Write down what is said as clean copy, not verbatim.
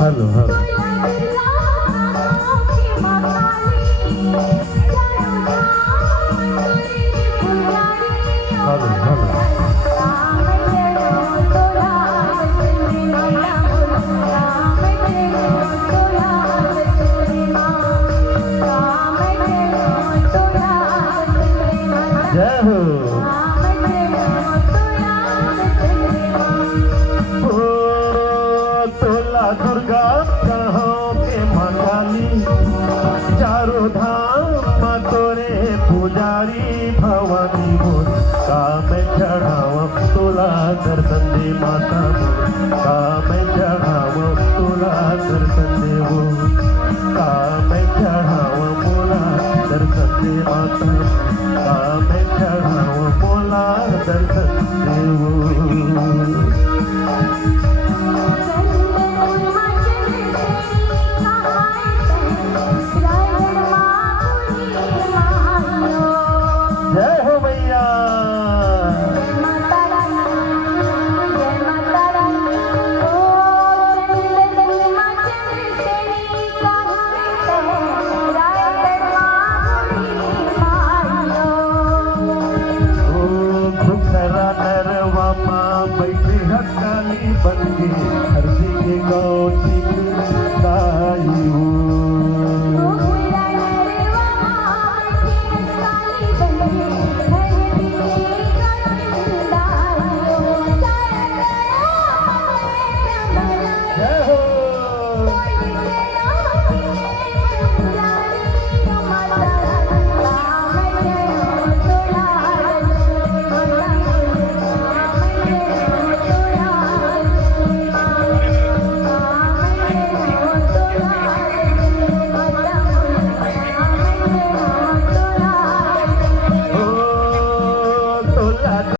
hello hello hello hello जय हो तोला दुर्गा कहाँ के माँ काली चारों धाम तोरे पुजारी भवानी बोल का मैं चढ़ावम तोला दर्शन दे माता बोल का मैं चढ़ावम तोला दर्शन दे वो का मैं चढ़ावम बोला दर्शन दे माता का मैं चढ़ावम बोला दर्शन दे वो जय हो भैया बैठे हकाली बनके हरदी के गौती दाई